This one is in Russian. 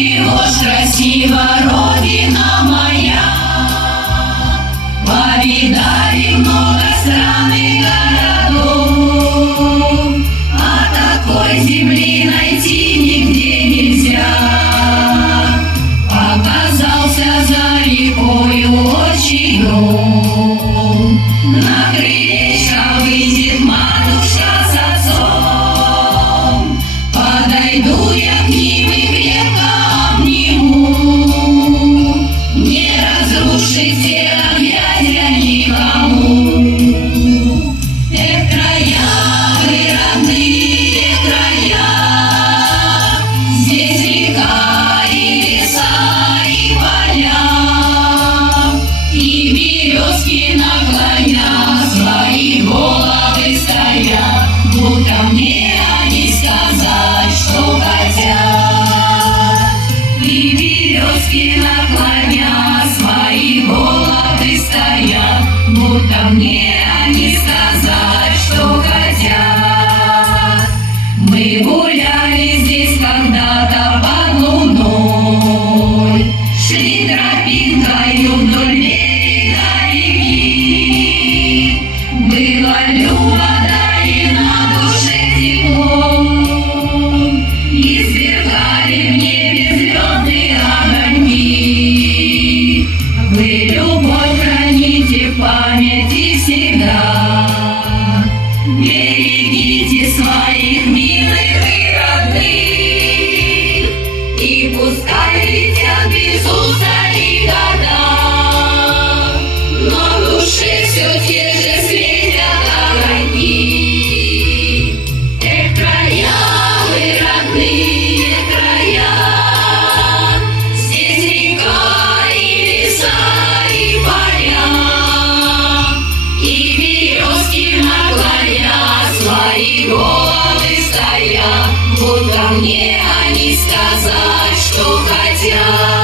чего ж красива Родина моя. Повидали много стран и городов, а такой земли найти нигде нельзя. Оказался за рекою отчий дом, на крылечко выйдет матушка с отцом. Подойду я к ним и крепко обниму, не разрушите объятия никому. Эх, края вы родные края, здесь река и леса и поля, и березки наклоня свои головы стоят, будто мне они сказать, что хотят. И березки наклоня свои головы стоят, будто мне они сказать, что хотят. Мы гуляли здесь когда-то под луной, шли тропинкою вдоль берега реки. Было любо, и на душе тепло, и сверкали в небе звездные огоньки. Вы любовь храните в памяти всегда, берегите своих милых и родных, и пускай летят без устали года, но в душе все те же светят огоньки. Эх, края вы родные края, здесь река и леса и поля, и березки наклоня свои головы стоят, будто мне они сказать, что хотят.